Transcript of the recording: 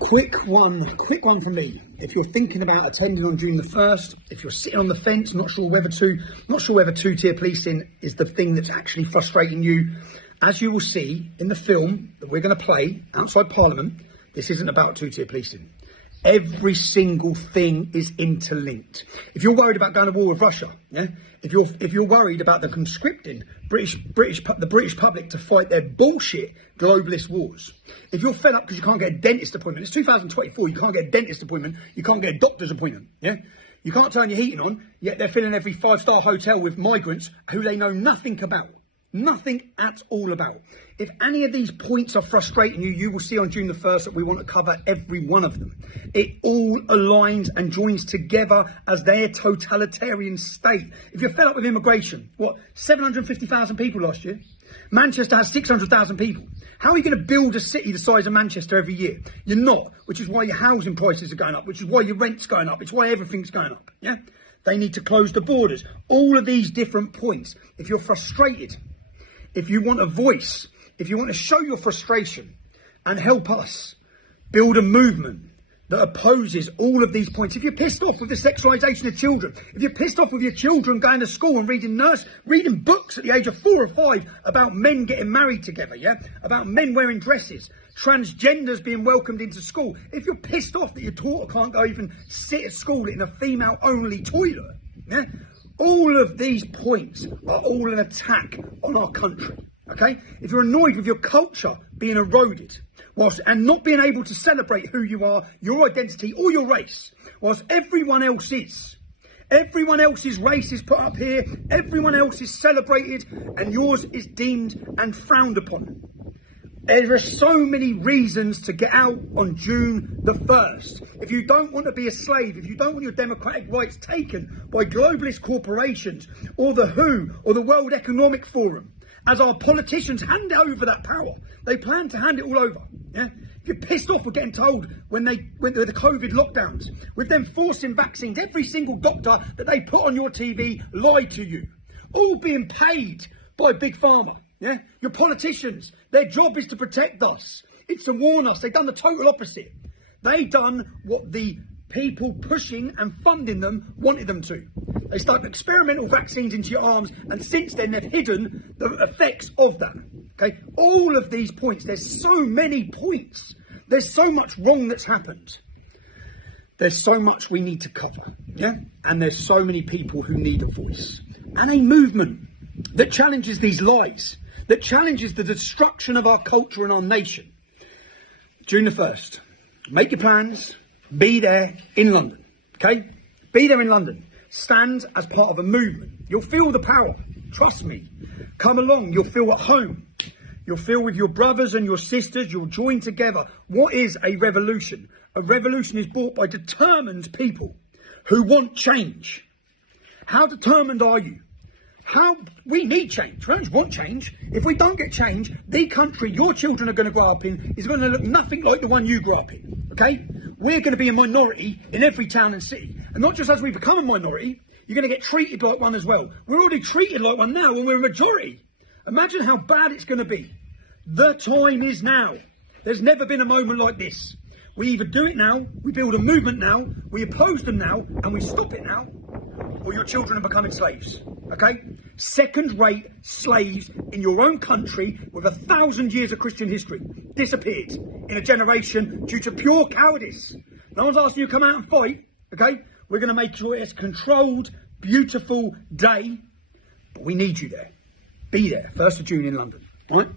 Quick one from me. If you're thinking about attending on June the 1st, if you're sitting on the fence, not sure whether two-tier policing is the thing that's actually frustrating you, as you will see in the film that we're going to play outside Parliament, this isn't about two-tier policing. Every single thing is interlinked. If you're worried about going to war with Russia, yeah, if you're worried about the conscripting the British public to fight their bullshit globalist wars, if you're fed up because you can't get a dentist appointment, it's 2024, you can't get a dentist appointment, you can't get a doctor's appointment, yeah, you can't turn your heating on, yet they're filling every five-star hotel with migrants who they know nothing about. Nothing at all about. If any of these points are frustrating you, you will see on June the 1st that we want to cover every one of them. It all aligns and joins together as their totalitarian state. If you're fed up with immigration, 750,000 people last year? Manchester has 600,000 people. How are you going to build a city the size of Manchester every year? You're not, which is why your housing prices are going up, which is why your rent's going up, it's why everything's going up, yeah? They need to close the borders. All of these different points. If you're frustrated, if you want a voice, if you want to show your frustration and help us build a movement that opposes all of these points, if you're pissed off with the sexualisation of children, if you're pissed off with your children going to school and reading books at the age of 4 or 5 about men getting married together, yeah, about men wearing dresses, transgenders being welcomed into school, if you're pissed off that your daughter can't go even sit at school in a female-only toilet, yeah, all of these points are all an attack on our country, okay? If you're annoyed with your culture being eroded, and not being able to celebrate who you are, your identity or your race, whilst everyone else's race is put up here, everyone else is celebrated, and yours is deemed and frowned upon. There are so many reasons to get out on June the 1st. If you don't want to be a slave, if you don't want your democratic rights taken by globalist corporations or the WHO or the World Economic Forum, as our politicians hand over that power, they plan to hand it all over. Yeah? If you're pissed off with getting told when they went with the COVID lockdowns, with them forcing vaccines, every single doctor that they put on your TV lied to you, all being paid by Big Pharma. Yeah, your politicians, their job is to protect us. It's to warn us. They've done the total opposite. They've done what the people pushing and funding them wanted them to. They started experimental vaccines into your arms, and since then they've hidden the effects of that. Okay, all of these points, there's so many points. There's so much wrong that's happened. There's so much we need to cover. Yeah, and there's so many people who need a voice and a movement that challenges these lies, that challenges the destruction of our culture and our nation. June the 1st, make your plans, be there in London, okay? Be there in London. Stand as part of a movement. You'll feel the power, trust me. Come along, you'll feel at home. You'll feel with your brothers and your sisters, you'll join together. What is a revolution? A revolution is brought by determined people who want change. How determined are you? We need change. We don't want change. If we don't get change, the country your children are going to grow up in is going to look nothing like the one you grew up in. Okay? We're going to be a minority in every town and city. And not just as we become a minority, you're going to get treated like one as well. We're already treated like one now when we're a majority. Imagine how bad it's going to be. The time is now. There's never been a moment like this. We either do it now, we build a movement now, we oppose them now, and we stop it now, or your children are becoming slaves. Okay? Second-rate slaves in your own country with 1,000 years of Christian history disappeared in a generation due to pure cowardice. No one's asking you to come out and fight. Okay? We're going to make sure it's a controlled, beautiful day. But we need you there. Be there. 1st of June in London. All right?